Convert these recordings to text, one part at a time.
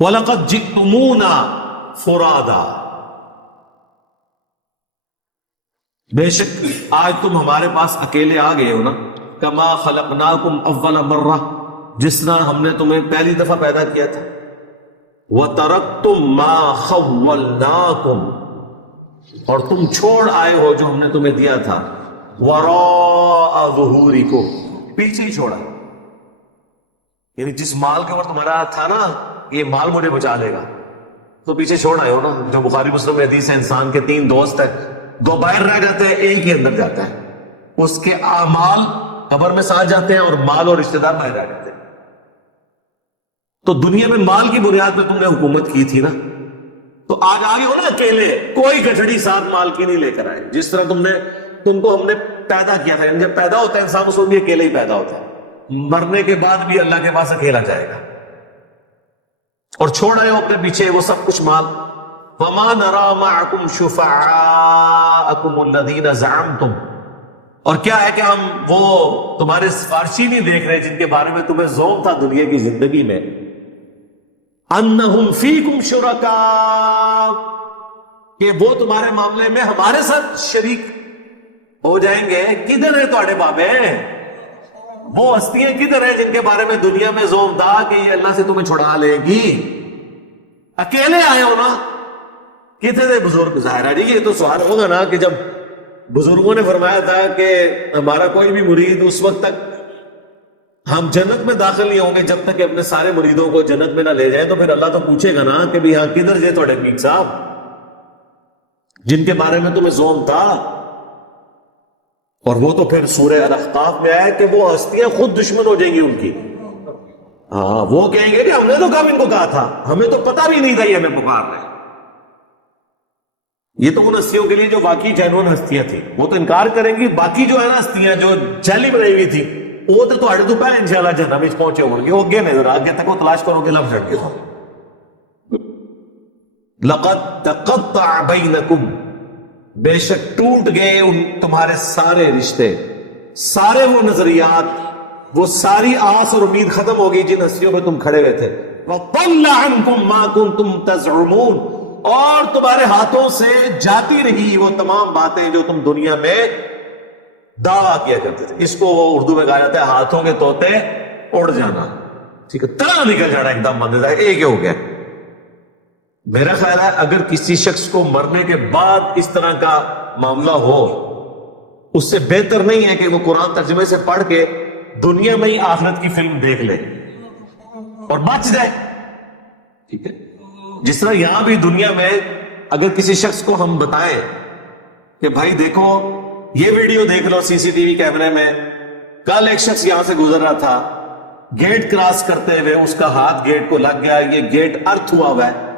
وَلَقَدْ جِئْتُمُونَا فُرَادًا، بے شک آج تم ہمارے پاس اکیلے آ گئے ہو نا، کما خلقناکم اول مرہ، جس طرح ہم نے تمہیں پہلی دفعہ پیدا کیا تھا، وَتَرَكْتُمْ مَا خَوَّلْنَاكُمْ، اور تم چھوڑ آئے ہو جو ہم نے تمہیں دیا تھا، وَرَاءَ ظُهُورِكُمْ، پیچھے ہی چھوڑا، یعنی جس مال کے اوپر تمہارا تھا نا یہ مال مجھے بچا لے گا، تو پیچھے چھوڑ آئے ہو نا۔ جو بخاری مسلم میں حدیث ہے، انسان کے 3 دوست ہیں، 2 باہر رہ جاتے ہیں، ایک ہی اندر جاتا ہے، اس کے اعمال قبر میں ساتھ جاتے ہیں اور مال اور رشتہ دار باہر رہ جاتے ہیں۔ تو دنیا میں مال کی بنیاد پہ تم نے حکومت کی تھی نا، تو آج آگے ہو نا اکیلے، کوئی گٹھڑی ساتھ مال کی نہیں لے کر آئے، جس طرح تم کو ہم نے پیدا کیا تھا۔ جب پیدا ہوتا ہے انسان اس وقت بھی اکیلے ہی پیدا ہوتا ہے، مرنے کے بعد بھی اللہ کے پاس اکیلا جائے گا، اور چھوڑ آئے ہو اپنے پیچھے وہ سب کچھ مال۔ وَمَا نَرَى مَعَكُمْ شُفَعَاءَكُمُ الَّذِينَ زَعَمْتُمْ، اور کیا ہے کہ ہم وہ تمہارے سفارشی نہیں دیکھ رہے جن کے بارے میں تمہیں زوم تھا دنیا کی زندگی میں، انہم فیکم شرکاء، کہ وہ تمہارے معاملے میں ہمارے ساتھ شریک ہو جائیں گے۔ کدھر ہے تمہارے بابے؟ وہ ہستیاں کدھر ہیں جن کے بارے میں دنیا میں زوم تھا کہ یہ اللہ سے تمہیں چھڑا لے گی؟ اکیلے آئے ہو نا، کتنے تھے بزرگ؟ ظاہر ہے جی یہ تو سوال ہوگا نا کہ جب بزرگوں نے فرمایا تھا کہ ہمارا کوئی بھی مرید اس وقت تک ہم جنت میں داخل نہیں ہوں گے جب تک کہ اپنے سارے مریدوں کو جنت میں نہ لے جائیں، تو پھر اللہ تو پوچھے گا نا کہ بھی ہاں کدھر جائے تھوڑے پیر صاحب جن کے بارے میں تمہیں زوم تھا؟ اور وہ تو پھر سورہ الاحقاف میں آیا کہ وہ ہستیاں خود دشمن ہو جائیں گی ان کی۔ ہاں وہ کہیں گے کہ ہم نے تو کب ان کو کہا تھا، ہمیں تو پتہ بھی نہیں تھا یہ ہمیں پکار رہے ہیں۔ یہ تو ان ہستیوں کے لیے جو واقعی جینون ہستیاں تھیں، وہ تو انکار کریں گی۔ باقی جو ہے نا ہستیاں جو جعلی بنائی ہوئی تھی، وہ تو تھوڑے تو پہلے انشاءاللہ جہنم وچ پہنچے ہوں گے، وہ اگے نے ذرا آگے تک وہ تلاش کرو گے لفظ کے ساتھ۔ لقد تقطع بینکم، بے شک ٹوٹ گئے ان تمہارے سارے رشتے، سارے وہ نظریات، وہ ساری آس اور امید ختم ہو گئی جن ہستیوں پہ تم کھڑے ہوئے تھے۔ وَضَلَّ عَنْكُمْ مَا كُنْتُمْ تَزْعُمُونَ، اور تمہارے ہاتھوں سے جاتی رہی وہ تمام باتیں جو تم دنیا میں دعویٰ کیا کرتے تھے۔ اس کو وہ اردو میں کہا جاتا ہے ہاتھوں کے طوطے اڑ جانا، ٹھیک ہے، طرح نکل جانا ایک دم بندے کا، ایک ہی ہو گیا۔ میرا خیال ہے اگر کسی شخص کو مرنے کے بعد اس طرح کا معاملہ ہو، اس سے بہتر نہیں ہے کہ وہ قرآن ترجمے سے پڑھ کے دنیا میں ہی آخرت کی فلم دیکھ لے اور بچ جائے، ٹھیک ہے۔ جس طرح یہاں بھی دنیا میں اگر کسی شخص کو ہم بتائیں کہ بھائی دیکھو یہ ویڈیو دیکھ لو سی سی ٹی وی کیمرے میں، کل ایک شخص یہاں سے گزر رہا تھا، گیٹ کراس کرتے ہوئے اس کا ہاتھ گیٹ کو لگ گیا، یہ گیٹ ارتھ ہوا ہوا ہے،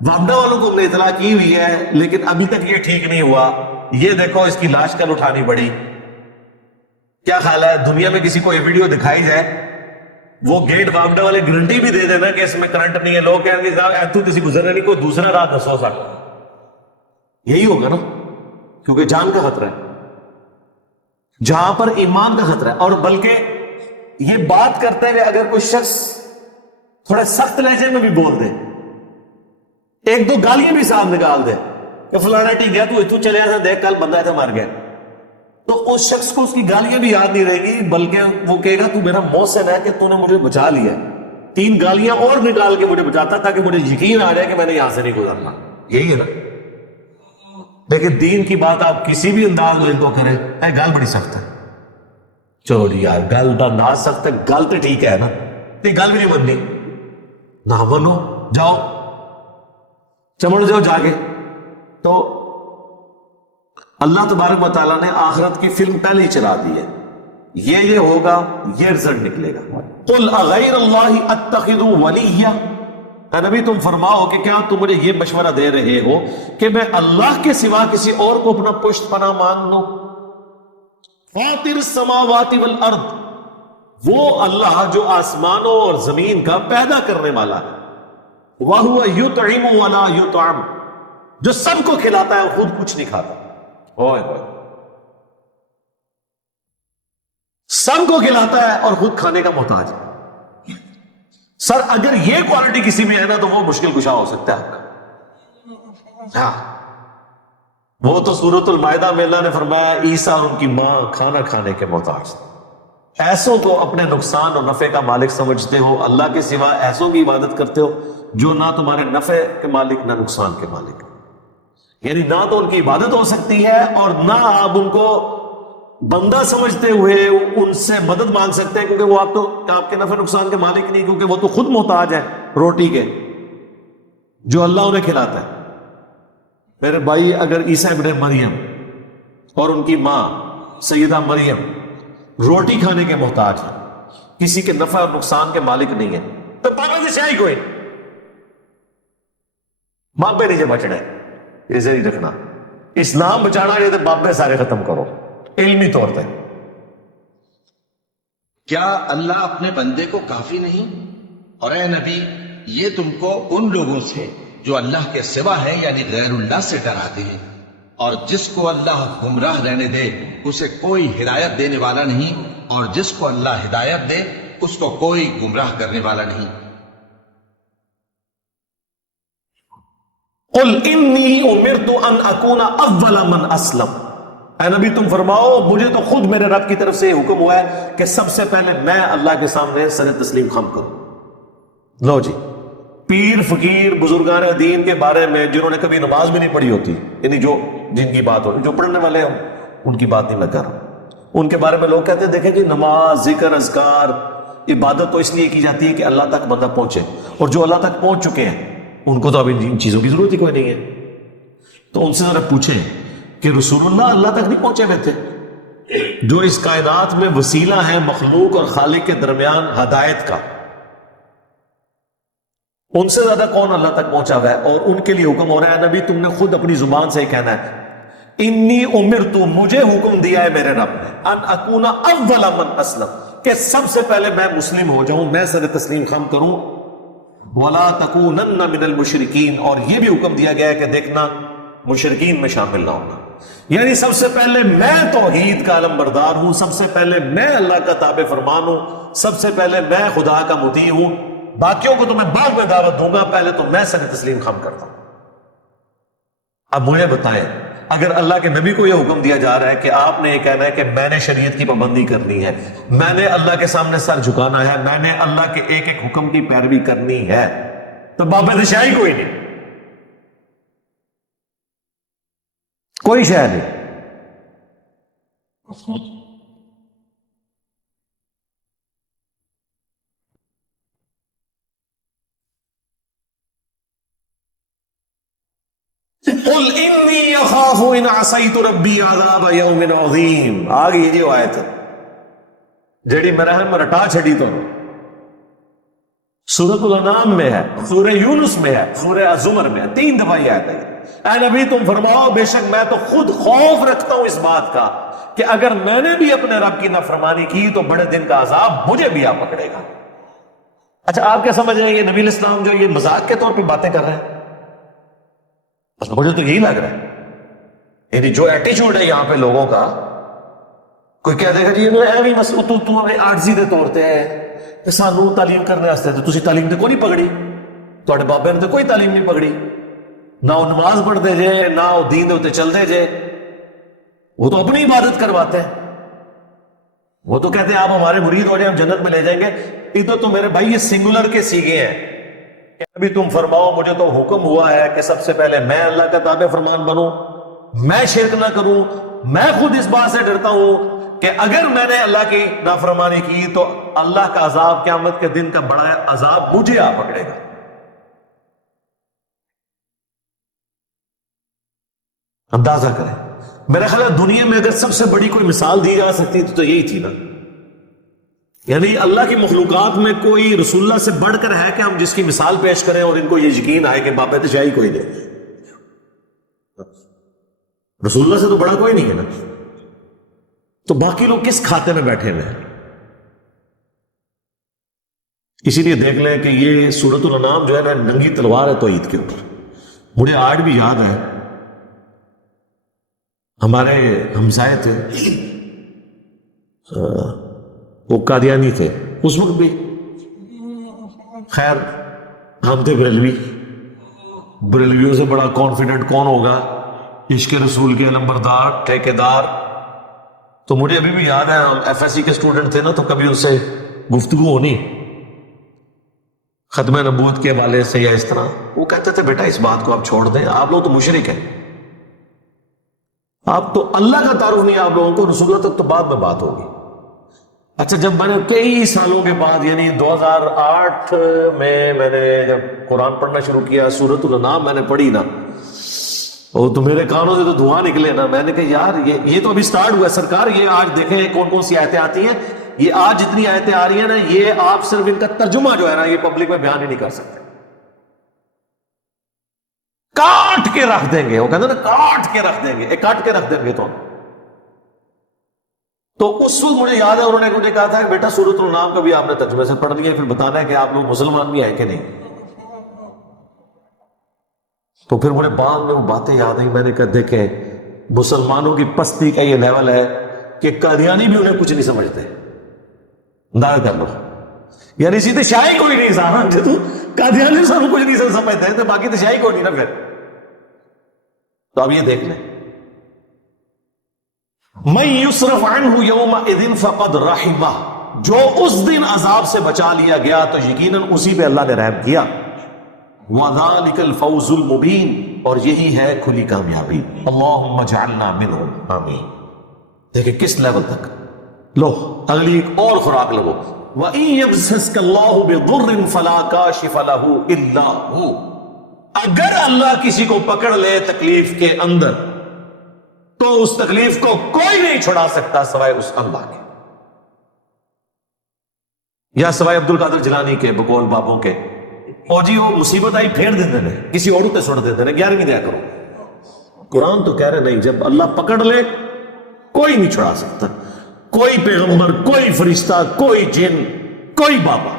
وابڈا والوں کو ہم نے اطلاع کی ہوئی ہے لیکن ابھی تک یہ ٹھیک نہیں ہوا، یہ دیکھو اس کی لاش کل اٹھانی پڑی۔ کیا خیال ہے دنیا میں کسی کو یہ ویڈیو دکھائی جائے، وہ گیٹ وابڈا والے گارنٹی بھی دے دینا کہ اس میں کرنٹ نہیں ہے، لوگ کہیں گے تو کسی گزرنے نہیں، کوئی دوسرا راہ دسو سر، یہی ہوگا نا، کیونکہ جان کا خطرہ ہے، جہاں پر ایمان کا خطرہ ہے۔ اور بلکہ یہ بات کرتے ہوئے اگر کوئی شخص تھوڑا سخت لہجے میں بھی بول دے، 1-2 گالیاں بھی ساتھ نکال دے کہ فلانا ٹھیک ہے تو چلے جا دیکھ کل بندہ تھا مر گیا، تو اس شخص کو اس کی گالیاں بھی یاد نہیں رہے گی، بلکہ وہ کہے گا تو میرا محسن ہے کہ تو نے مجھے بچا لیا، 3 گالیاں اور نکال کے مجھے بچاتا تاکہ مجھے یقین آ جائے کہ میں نے یہاں سے نہیں گزرنا، یہی ہے نا۔ لیکن دین کی بات آپ کسی بھی انداز میں ان کو کریں، اے گال بڑی سخت ہے، چلو جی یار گل دا انداز سخت ہے، گل تو ٹھیک ہے نا، تے گل بھی نہیں بننی، نہ بنو، جاؤ چمڑ جاؤ جا کے۔ تو اللہ تبارک و تعالیٰ نے آخرت کی فلم پہلے ہی چلا دی ہے، یہ ہوگا، یہ رزلٹ نکلے گا۔ قل اغیر اللہ اتخذ ولیہ، اے نبی تم فرماؤ کہ کیا تم مجھے یہ مشورہ دے رہے ہو کہ میں اللہ کے سوا کسی اور کو اپنا پشت پناہ مان لوں؟ فاطر السماوات والارض، وہ اللہ جو آسمانوں اور زمین کا پیدا کرنے والا ہے، وَهُوَ يُطْعِمُ وَلَا يُطْعَمُ، جو سب کو کھلاتا ہے خود کچھ نہیں کھاتا، اوئے اوئے، سب کو کھلاتا ہے اور خود کھانے کا محتاج ہے۔ سر اگر یہ کوالٹی کسی میں ہے نا تو وہ مشکل کشا ہو سکتا ہے آپ کا. ہاں وہ تو سورۃ المائدہ میں اللہ نے فرمایا عیسیٰ اور ان کی ماں کھانا کھانے کے محتاج. ایسوں کو اپنے نقصان اور نفع کا مالک سمجھتے ہو, اللہ کے سوا ایسوں کی عبادت کرتے ہو جو نہ تمہارے نفع کے مالک نہ نقصان کے مالک. یعنی نہ تو ان کی عبادت ہو سکتی ہے اور نہ آپ ان کو بندہ سمجھتے ہوئے ان سے مدد مانگ سکتے ہیں, کیونکہ وہ آپ کے نفع نقصان کے مالک نہیں, کیونکہ وہ تو خود محتاج ہے روٹی کے جو اللہ انہیں کھلاتا ہے. میرے بھائی اگر عیسیٰ ابن مریم اور ان کی ماں سیدہ مریم روٹی کھانے کے محتاج ہے, کسی کے نفع اور نقصان کے مالک نہیں ہے, تو بابے سے شاہی کوئی بابے نیچے بچنا ہے, اسے نہیں رکھنا. اسلام بچانا ہے تو بابے سارے ختم کرو علمی طور پہ. کیا اللہ اپنے بندے کو کافی نہیں؟ اور اے نبی یہ تم کو ان لوگوں سے جو اللہ کے سوا ہے یعنی غیر اللہ سے ڈراتے ہیں, اور جس کو اللہ گمراہ رہنے دے اسے کوئی ہدایت دینے والا نہیں, اور جس کو اللہ ہدایت دے اس کو کوئی گمراہ کرنے والا نہیں. قل انی امرت ان اکون اول من اسلم. اے نبی تم فرماؤ مجھے تو خود میرے رب کی طرف سے حکم ہوا ہے کہ سب سے پہلے میں اللہ کے سامنے سر تسلیم خم کروں. لو جی, پیر فقیر بزرگان دین کے بارے میں جنہوں نے کبھی نماز بھی نہیں پڑھی ہوتی, یعنی جن کی بات ہو, جو پڑھنے والے ہیں ان کی بات نہیں میں کر رہا ہوں, ان کے بارے میں لوگ کہتے ہیں دیکھیں جی نماز ذکر اذکار عبادت تو اس لیے کی جاتی ہے کہ اللہ تک بندہ پہنچے, اور جو اللہ تک پہنچ چکے ہیں ان کو تو اب ان چیزوں کی ضرورت ہی کوئی نہیں ہے. تو ان سے ذرا پوچھیں کہ رسول اللہ تک نہیں پہنچے ہوئے تھے, جو اس کائنات میں وسیلہ ہے مخلوق اور خالق کے درمیان ہدایت کا, ان سے زیادہ کون اللہ تک پہنچا ہوا ہے؟ اور ان کے لیے حکم ہو رہا ہے نبی تم نے خود اپنی زبان سے ہی کہنا ہے انی امرت, مجھے حکم دیا ہے میرے رب نے, ان اکون اول من اسلم, کہ سب سے پہلے میں مسلم ہو جاؤں, میں سر تسلیم خم کروں. ولا تکونن من المشرکین, اور یہ بھی حکم دیا گیا ہے کہ دیکھنا مشرکین میں شامل نہ ہونا. یعنی سب سے پہلے میں توحید کا علم بردار ہوں, سب سے پہلے میں اللہ کا تابع فرمان ہوں, سب سے پہلے میں خدا کا مطیع ہوں, باقیوں کو تو میں بعد میں دعوت دوں گا, پہلے تو میں سر تسلیم خم کرتا ہوں. اب مجھے بتائیں اگر اللہ کے نبی کو یہ حکم دیا جا رہا ہے کہ آپ نے یہ کہنا ہے کہ میں نے شریعت کی پابندی کرنی ہے, میں نے اللہ کے سامنے سر جھکانا ہے, میں نے اللہ کے ایک ایک حکم کی پیروی کرنی ہے, تو بابے دشاہی کوئی نہیں, کوئی شے نہیں. قل انی اخاف ان عصیت ربی عذاب یوم عظیم. آ گئی جی آیت جیڑی میرا ہے رٹا چھڑی تو سورۃ الانعام میں ہے, سورہ یونس میں ہے, سورہ الزمر میں ہے, 3 دفعہ یہ آیت ہے. اے نبی تم فرماؤ بے شک میں تو خود خوف رکھتا ہوں اس بات کا کہ اگر میں نے بھی اپنے رب کی نافرمانی کی تو بڑے دن کا عذاب مجھے بھی آ پکڑے گا. اچھا آپ کیا سمجھ رہے ہیں یہ نبی علیہ السلام جو یہ مذاق کے طور پہ باتیں کر رہے ہیں؟ بس مجھے تو یہی لگ رہا ہے, یعنی جو ایٹیچیوڈ ہے یہاں پہ لوگوں کا, کوئی کہہ دے گا جی ایویں مسئلہ تو عاجزی دے طور تے ہے سانو تعلیم کرنے واسطے, تو تسی تعلیم تے کوئی نہیں پکڑی, تواڈے بابے نے تے کوئی تعلیم نہیں پکڑی, نہ وہ نماز پڑھتے جے نہ وہ دین دے اوتے چلتے جے, وہ تو اپنی عبادت کرواتے ہیں, وہ تو کہتے ہیں آپ ہمارے مرید ہو جائیں ہم جنت میں لے جائیں گے. ادھر تو میرے بھائی یہ سنگولر کے سیگے ہیں کہ ابھی تم فرماؤ مجھے تو حکم ہوا ہے کہ سب سے پہلے میں اللہ کا تابع فرمان بنوں, میں شرک نہ کروں, میں خود اس بات سے ڈرتا ہوں کہ اگر میں نے اللہ کی نافرمانی کی تو اللہ کا عذاب قیامت کے دن کا بڑا عذاب مجھے آ پکڑے گا. اندازہ کریں, میرا خیال ہے دنیا میں اگر سب سے بڑی کوئی مثال دی جا سکتی تو یہی تھی نا, یعنی اللہ کی مخلوقات میں کوئی رسول اللہ سے بڑھ کر ہے کہ ہم جس کی مثال پیش کریں اور ان کو یہ یقین آئے کہ بابے تشاہی کوئی نہیں, رسول اللہ سے تو بڑا کوئی نہیں ہے نا. تو باقی لوگ کس کھاتے میں بیٹھے ہوئے ہیں؟ اسی لیے دیکھ لیں کہ یہ سورۃ الانعام جو ہے نا ننگی تلوار ہے توحید کے اوپر. مجھے آج بھی یاد ہے ہمارے ہمسائے تھے وہ قادیانی تھے اس وقت بھی, خیر ہم تھے بریلویوں سے بڑا کانفیڈنٹ کون ہوگا؟ عشق رسول کے علمبردار ٹھیکیدار. تو مجھے ابھی بھی یاد ہے ہم ایف ایس سی کے اسٹوڈنٹ تھے نا, تو کبھی ان سے گفتگو ہونی ختم نبوت کے حوالے سے یا اس طرح, وہ کہتے تھے بیٹا اس بات کو آپ چھوڑ دیں, آپ لوگ تو مشرک ہیں, آپ تو اللہ کا تعارف نہیں آپ لوگوں کو, رسول اللہ تک تو بعد میں بات ہوگی. اچھا جب میں نے کئی سالوں کے بعد یعنی 2008 میں نے جب قرآن پڑھنا شروع کیا, سورۃ الانعام میں نے پڑھی نا, وہ تو میرے کانوں سے تو دھواں نکلے نا. میں نے کہا یار یہ تو ابھی سٹارٹ ہوا ہے سرکار, یہ آج دیکھیں کون کون سی آیتیں آتی ہیں, یہ آج جتنی آیتیں آ رہی ہیں نا, یہ آپ صرف ان کا ترجمہ جو ہے نا یہ پبلک میں بیان ہی نہیں کر سکتے, کاٹ کے رکھ دیں گے. وہ کہتے ہیں نا کاٹ کے رکھ دیں گے, کاٹ کے رکھ دیں گے. تو اس وقت مجھے یاد ہے انہوں نے مجھے کہا تھا کہ بیٹا سورۃ الانعام کا بھی آپ نے ترجمے سے پڑھ لیا, پھر بتانا ہے کہ آپ لوگ مسلمان بھی ہیں کہ نہیں. تو پھر مجھے بعد میں وہ باتیں یاد آئیں. میں نے کہا دیکھیں مسلمانوں کی پستی کا یہ لیول ہے کہ قادیانی بھی انہیں کچھ نہیں سمجھتے, اندازہ کر لو. یعنی سیدھے شاہی کوئی نہیں انسان, جو قادیانی سب کچھ نہیں سمجھتے تو باقی تو شاہی کوئی نہیں نا پھر. تو اب یہ دیکھ لیں, من یصرف عنہ یومئذ فقد رحمہ, جو اس دن عذاب سے بچا لیا گیا تو یقیناً اسی پہ اللہ نے رحم کیا. وذالک الفوز المبین, اور یہی ہے کھلی کامیابی. اللہم اجعلنا منہم, آمین. دیکھیں کس لیول تک. لو اگلی ایک اور خوراک لگو. وَإِن يَمْسَسْكَ اللَّهُ بِضُرٍّ فَلَا كَاشِفَ لَهُ إِلَّا هُوَ, اگر اللہ کسی کو پکڑ لے تکلیف کے اندر تو اس تکلیف کو کوئی نہیں چھڑا سکتا سوائے اس اللہ کے, یا سوائے عبد القادر جیلانی کے بقول بابوں کے. اور جی وہ مصیبت آئی پھیر دیتے ہیں, کسی اور تے سٹ دیتے ہیں, 11ویں دیا کرو. قرآن تو کہہ رہے نہیں, جب اللہ پکڑ لے کوئی نہیں چھڑا سکتا, کوئی پیغمبر, کوئی فرشتہ, کوئی جن, کوئی بابا,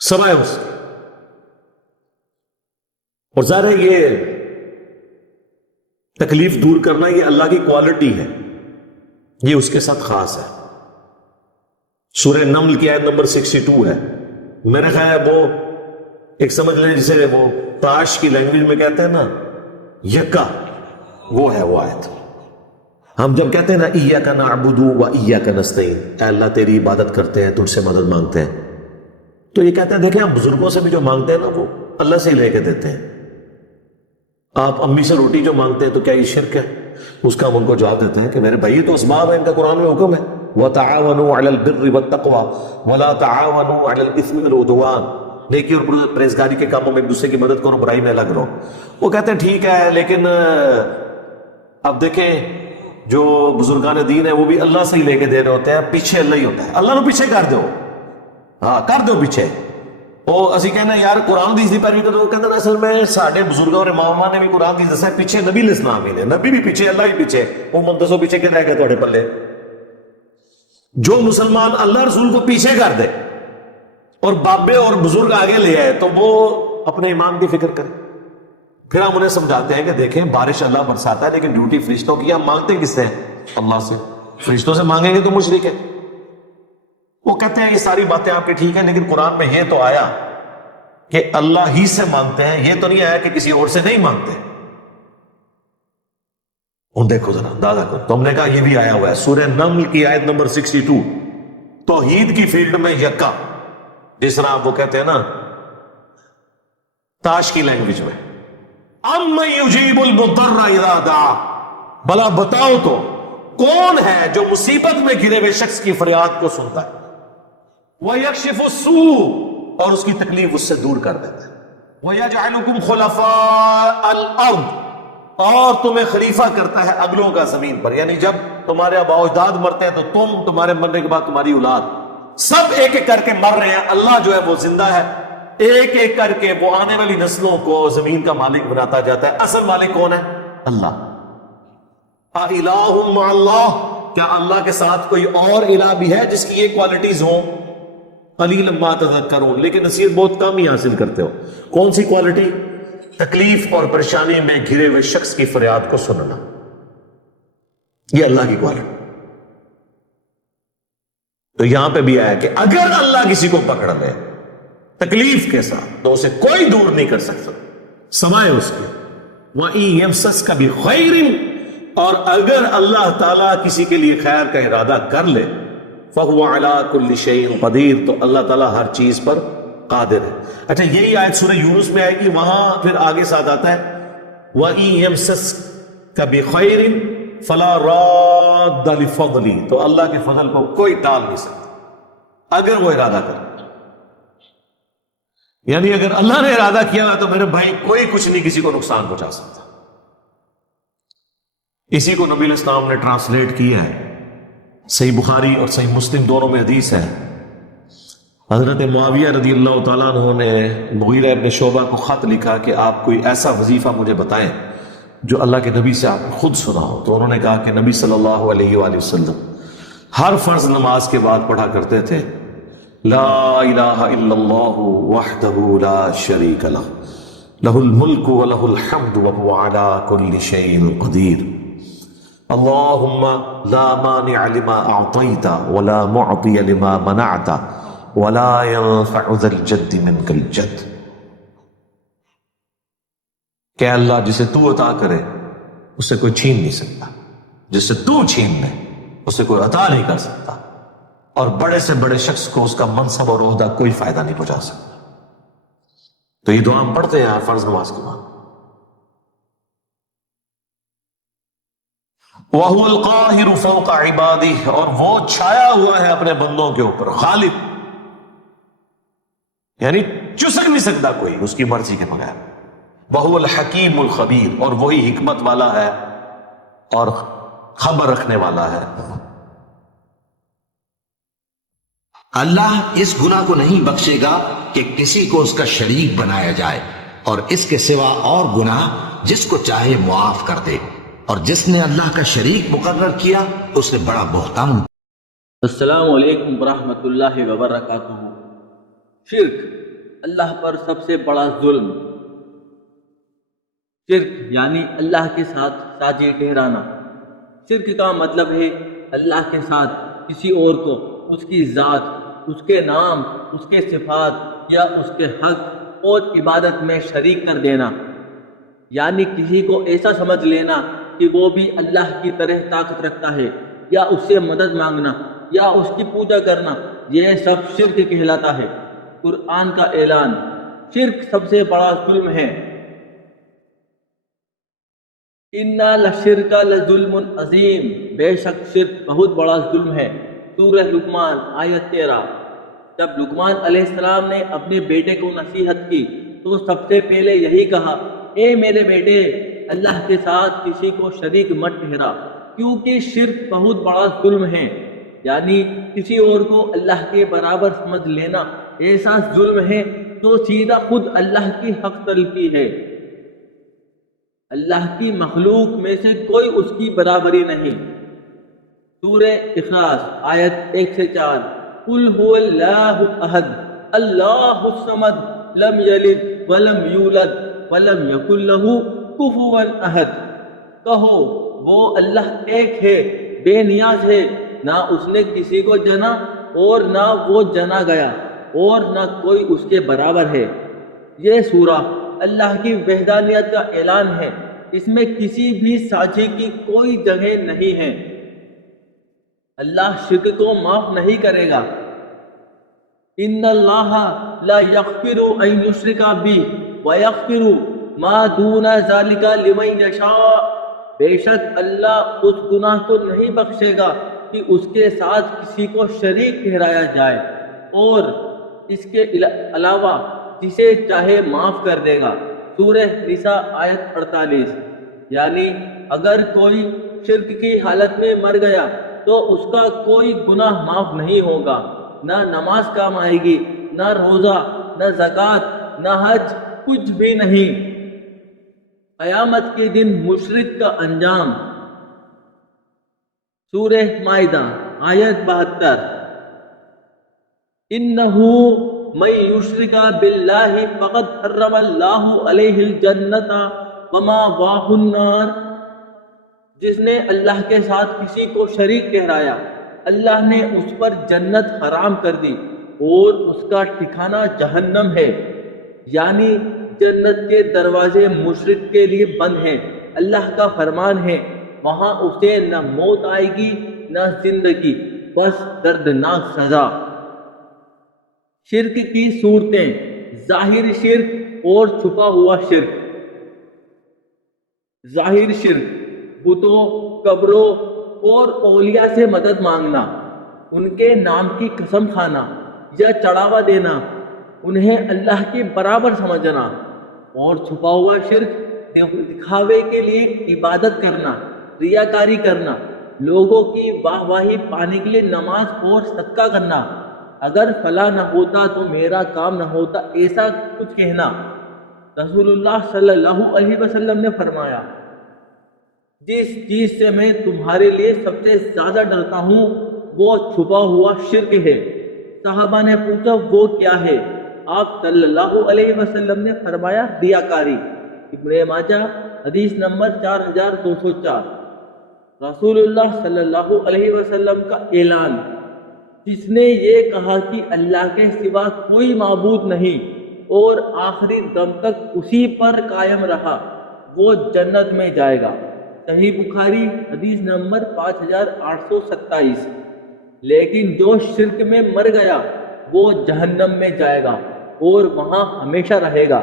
سوائے اس کے. اور ظاہر ہے یہ تکلیف دور کرنا یہ اللہ کی کوالٹی ہے, یہ اس کے ساتھ خاص ہے. سورہ نمل کی آیت نمبر 62 ہے. میرے خیال ہے وہ ایک سمجھ لیں جسے وہ تاش کی لینگویج میں کہتے ہیں نا یکا, وہ ہے وہ آیت. ہم جب کہتے ہیں نا ایاک نعبد و ایاک نستعین, اے اللہ تیری عبادت کرتے ہیں تجھ سے مدد مانگتے ہیں, تو یہ کہتے ہیں دیکھیں آپ بزرگوں سے بھی جو مانگتے ہیں نا وہ اللہ سے ہی لے کے دیتے ہیں. آپ امی سے روٹی جو مانگتے ہیں تو کیا یہ شرک ہے؟ اس کا ہم ان کو جواب دیتے ہیں کہ میرے بھائی تو اسباب ہے, ان کا قرآن میں حکم ہے وَتَعَاوَنُوا عَلَى الْبِرِّ وَالتَّقْوَى وَلَا تَعَاوَنُوا عَلَى الْإِثْمِ وَالْعُدْوَانِ, نیکی اور پرہیزگاری کے کاموں میں ایک دوسرے کی مدد کرو, برائی میں الگ رہو. وہ کہتے ہیں ٹھیک ہے, لیکن اب دیکھیں جو بزرگان دین ہے وہ بھی اللہ سے ہی لے کے دے رہے ہوتے ہیں, پیچھے اللہ ہی ہوتا ہے. اللہ نو پیچھے کر دو, ہاں کر دو پیچھے. وہ اسی کہنا یار قرآن دی پیروی کرو, کہتے ہیں اصل میں ساڈے بزرگوں اور اماماں نے بھی قرآن دی دسا پیچھے نبی علیہ السلام ہی نے, نبی بھی پیچھے, اللہ بھی پیچھے. وہ مقدسوں پیچھے کے رہ گئے تھوڑے پلے. جو مسلمان اللہ رسول کو پیچھے کر دے اور بابے اور بزرگ آگے لے آئے تو وہ اپنے امام کی فکر کرے. پھر ہم انہیں سمجھاتے ہیں کہ دیکھیں بارش اللہ برساتا ہے لیکن ڈیوٹی فرشتوں کی, ہم مانگتے کس سے ہیں؟ اللہ سے. فرشتوں سے مانگیں گے تو مشرک ہے. وہ کہتے ہیں یہ ساری باتیں آپ کی ٹھیک ہیں, لیکن قرآن میں یہ تو آیا کہ اللہ ہی سے مانگتے ہیں, یہ تو نہیں آیا کہ کسی اور سے نہیں مانگتے. دیکھو ذرا اندازہ کرو. تو ہم نے کہا یہ بھی آیا ہوا ہے سورہ نمل کی آیت نمبر 62, توحید کی فیلڈ میں یکا, جس طرح وہ کہتے ہیں نا تاش کی لینگویج میں, اَمَّن يُجِيبُ الْمُضْطَرَّ إِذَا دَعَاهُ, بھلا بتاؤ تو کون ہے جو مصیبت میں گرے ہوئے شخص کی فریاد کو سنتا ہے, وَيَكْشِفُ السُّوءَ, اور اس کی تکلیف اس سے دور کر دیتا ہے, وَيَجْعَلُكُمْ خُلَفَاءَ الْأَرْضِ, اور تمہیں خلیفہ کرتا ہے اگلوں کا زمین پر. یعنی جب تمہارے آباء و اجداد مرتے ہیں تو تمہارے مرنے کے بعد تمہاری اولاد سب ایک ایک کر کے مر رہے ہیں, اللہ جو ہے وہ زندہ ہے, ایک ایک کر کے وہ آنے والی نسلوں کو زمین کا مالک بناتا جاتا ہے. اصل مالک کون ہے؟ اللہ. اِلَٰهٌ مَّعَ اللَّهِ, کیا اللہ کے ساتھ کوئی اور الہ بھی ہے جس کی یہ کوالٹیز ہوں؟ قلیلا ما تذکرون, لیکن نصیحت بہت کم ہی حاصل کرتے ہو. کون سی کوالٹی؟ تکلیف اور پریشانی میں گھرے ہوئے شخص کی فریاد کو سننا, یہ اللہ کی کوالٹی. تو یہاں پہ بھی آیا کہ اگر اللہ کسی کو پکڑ لے تکلیف کے ساتھ، تو اسے کوئی دور نہیں کر سکتا سوائے اس کے۔ وَإِن يَمْسَسْكَ بِخَيْرٍ، اور اگر اللہ تعالیٰ کسی کے لیے خیر کا ارادہ کر لے، فَهُوَ عَلَىٰ كُلِّ شَيْءٍ قَدِيرٌ، تو اللہ تعالیٰ ہر چیز پر قادر ہے۔ اچھا یہی آیت سورہ یونس میں آئے گی، وہاں پھر آگے ساتھ آتا ہے وَإِن يَمْسَسْكَ بِخَيْرٍ فَلَا رَادَّ لِفَضْلِهِ، تو اللہ کے فضل کو کوئی ٹال نہیں سکتا اگر وہ ارادہ کرے۔ یعنی اگر اللہ نے ارادہ کیا تو میرے بھائی کوئی کچھ نہیں کسی کو نقصان پہنچا سکتا۔ اسی کو نبی علیہ السلام نے ٹرانسلیٹ کیا ہے، صحیح بخاری اور صحیح مسلم دونوں میں حدیث ہے۔ حضرت معاویہ رضی اللہ تعالیٰ عنہ نے مغیرہ ابن شعبہ کو خط لکھا کہ آپ کوئی ایسا وظیفہ مجھے بتائیں جو اللہ کے نبی سے آپ نے خود سنا ہو، تو انہوں نے کہا کہ نبی صلی اللہ علیہ وآلہ وسلم ہر فرض نماز کے بعد پڑھا کرتے تھے لا الہ الا اللہ وحدہ لا شریک لہ لہ الملک ولہ الحمد وہو علی کل شیء قدیر اللہم لا مانع لما اعطیت ولا معطی لما منعت ولا ينفع ذا الجد منک الجد، کہ اللہ جسے تو عطا کرے اسے کوئی چھین نہیں سکتا، جسے تو چھین لے اسے کوئی عطا نہیں کر سکتا، اور بڑے سے بڑے شخص کو اس کا منصب اور عہدہ کوئی فائدہ نہیں پہنچا سکتا۔ تو یہ دعا ہم پڑھتے ہیں فرض نماز کے بعد۔ وَهُوَ الْقَاهِرُ فَوْقَ عِبَادِهِ، اور وہ چھایا ہوا ہے اپنے بندوں کے اوپر، غالب، یعنی چسک نہیں سکتا کوئی اس کی مرضی کے بغیر۔ وَهُوَ الْحَكِيمُ الْخَبِيرُ، اور وہی حکمت والا ہے اور خبر رکھنے والا ہے۔ اللہ اس گناہ کو نہیں بخشے گا کہ کسی کو اس کا شریک بنایا جائے، اور اس کے سوا اور گناہ جس کو چاہے معاف کر دے، اور جس نے اللہ کا شریک مقرر کیا اسے بڑا بہتان۔ السلام علیکم ورحمۃ اللہ وبرکاتہ۔ شرک اللہ پر سب سے بڑا ظلم۔ شرک یعنی اللہ کے ساتھ ساجی ٹھہرانا۔ شرک کا مطلب ہے اللہ کے ساتھ کسی اور کو اس کی ذات، اس کے نام، اس کے صفات یا اس کے حق اور عبادت میں شریک کر دینا، یعنی کسی کو ایسا سمجھ لینا کہ وہ بھی اللہ کی طرح طاقت رکھتا ہے، یا اس سے مدد مانگنا یا اس کی پوجا کرنا، یہ سب شرک کہلاتا ہے۔ قرآن کا اعلان، شرک سب سے بڑا ظلم ہے۔ اِنَّ لَشِرْكَ لَظُلْمٌ عَظِيمٌ، بے شک شرک بہت بڑا ظلم ہے۔ سورہ لقمان آیت 13۔ جب لقمان علیہ السلام نے اپنے بیٹے کو نصیحت کی تو سب سے پہلے یہی کہا، اے میرے بیٹے، اللہ کے ساتھ کسی کو شریک مت ٹھہرا، کیونکہ شرک بہت بڑا ظلم ہے، یعنی کسی اور کو اللہ کے برابر سمجھ لینا ایسا ظلم ہے جو سیدھا خود اللہ کی حق تلفی ہے۔ اللہ کی مخلوق میں سے کوئی اس کی برابری نہیں۔ سورہ اخلاص آیت 1 سے 4۔ قل هو اللہ احد اللہ الصمد لم یلد ولم یولد ولم یکن له کفوا احد، کہو وہ اللہ ایک ہے، بے نیاز ہے، نہ اس نے کسی کو جنا اور نہ وہ جنا گیا، اور نہ کوئی اس کے برابر ہے۔ یہ سورہ اللہ کی وحدانیت کا اعلان ہے، اس میں کسی بھی ساجی کی کوئی جگہ نہیں ہے۔ اللہ شرک کو معاف نہیں کرے گا۔ ان اللہ لا یغفر ان یشرک بہ ویغفر ما دون ذلک لمن یشاء، بے شک اللہ اس گناہ کو نہیں بخشے گا کہ اس کے ساتھ کسی کو شریک ٹھہرایا جائے، اور اس کے علاوہ جسے چاہے معاف کر دے گا۔ سورہ نساء آیت 48۔ یعنی اگر کوئی شرک کی حالت میں مر گیا تو اس کا کوئی گناہ معاف نہیں ہوگا، نہ نماز کام آئے گی، نہ روزہ، نہ زکوٰۃ، نہ حج، کچھ بھی نہیں۔ قیامت کے دن مشرک کا انجام۔ سورہ مائدہ آیت 72۔ انہو من یشرک باللہ فقد حرم اللہ علیہ الجنۃ ومأواہ النار، جس نے اللہ کے ساتھ کسی کو شریک ٹھہرایا اللہ نے اس پر جنت حرام کر دی اور اس کا ٹھکانہ جہنم ہے، یعنی جنت کے دروازے مشرک کے لیے بند ہیں۔ اللہ کا فرمان ہے وہاں اسے نہ موت آئے گی نہ زندگی، بس دردناک سزا۔ شرک کی صورتیں: ظاہر شرک اور چھپا ہوا شرک۔ ظاہر شرک: بتوں، قبروں اور اولیاء سے مدد مانگنا، ان کے نام کی قسم کھانا یا چڑھاوا دینا، انہیں اللہ کے برابر سمجھنا۔ اور چھپا ہوا شرک: دکھاوے کے لیے عبادت کرنا، ریاکاری کرنا، لوگوں کی واہ واہی پانے کے لیے نماز اور صدقہ کرنا، اگر فلاں نہ ہوتا تو میرا کام نہ ہوتا، ایسا کچھ کہنا۔ رسول اللہ صلی اللہ علیہ وسلم نے فرمایا، جس چیز سے میں تمہارے لیے سب سے زیادہ ڈرتا ہوں وہ چھپا ہوا شرک ہے۔ صحابہ نے پوچھا وہ کیا ہے؟ آپ صلی اللہ علیہ وسلم نے فرمایا ریاکاری۔ ابن ماجہ حدیث نمبر 4204۔ رسول اللہ صلی اللہ علیہ وسلم کا اعلان، جس نے یہ کہا کہ اللہ کے سوا کوئی معبود نہیں اور آخری دم تک اسی پر قائم رہا، وہ جنت میں جائے گا۔ صحیح بخاری حدیث نمبر 5827۔ لیکن جو شرک میں مر گیا وہ جہنم میں جائے گا اور وہاں ہمیشہ رہے گا۔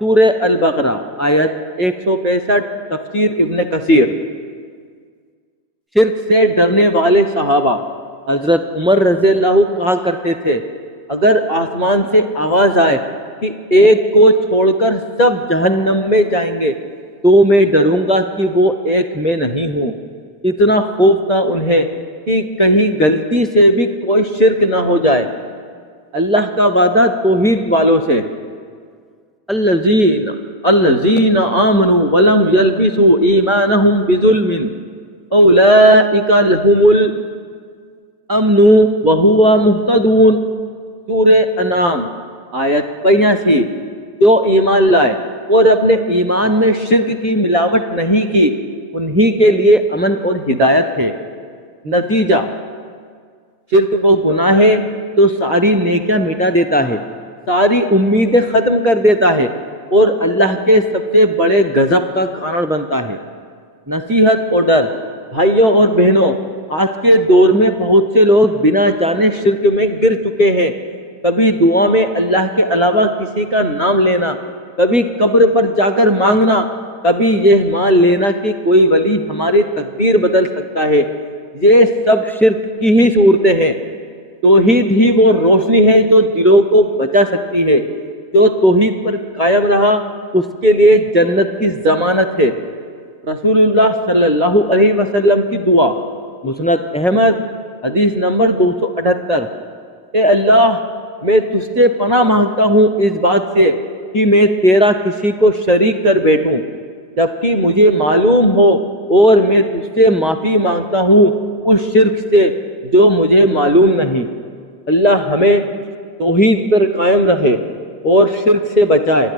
سورہ البقرہ آیت 165، تفسیر ابن کثیر۔ شرک سے ڈرنے والے صحابہ: حضرت عمر رضی اللہ کہا کرتے تھے، اگر آسمان سے آواز آئے کہ ایک کو چھوڑ کر سب جہنم میں جائیں گے تو میں ڈروں گا کہ وہ ایک میں نہیں ہوں۔ اتنا خوف تھا انہیں کہ کہیں غلطی سے بھی کوئی شرک نہ ہو جائے۔ اللہ کا وعدہ توحید والوں سے، الذین آمنوا ولم یلبسوا ایمانہم بظلم اولئک لہم الامن وہم مہتدون۔ سورہ انعام آیت 82۔ جو ایمان لائے اور اپنے ایمان میں شرک کی ملاوٹ نہیں کی، انہی کے لیے امن اور ہدایت ہے۔ نتیجہ: شرک وہ گناہ ہے تو ساری نیکیاں مٹا دیتا ہے، ساری امیدیں ختم کر دیتا ہے اور اللہ کے سب سے بڑے غضب کا کارن بنتا ہے۔ نصیحت اور ڈر: بھائیوں اور بہنوں، آج کے دور میں بہت سے لوگ بنا جانے شرک میں گر چکے ہیں۔ کبھی دعا میں اللہ کے علاوہ کسی کا نام لینا، کبھی قبر پر جا کر مانگنا، کبھی یہ مان لینا کہ کوئی ولی ہماری تقدیر بدل سکتا ہے۔ یہ سب شرک کی ہی صورتیں ہیں۔ توحید ہی وہ روشنی ہے جو دلوں کو بچا سکتی ہے۔ جو توحید پر قائم رہا اس کے لیے جنت کی ضمانت ہے۔ رسول اللہ صلی اللہ علیہ وسلم کی دعا، مسند احمد حدیث نمبر 278۔ اے اللہ، میں تجھ سے پناہ مانگتا ہوں اس بات سے کہ میں تیرا کسی کو شریک کر بیٹھوں جبکہ مجھے معلوم ہو، اور میں تجھ سے معافی مانگتا ہوں اس شرک سے جو مجھے معلوم نہیں۔ اللہ ہمیں توحید پر قائم رہے اور شرک سے بچائے،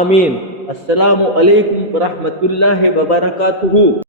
آمین۔ السلام علیکم ورحمۃ اللہ وبرکاتہ۔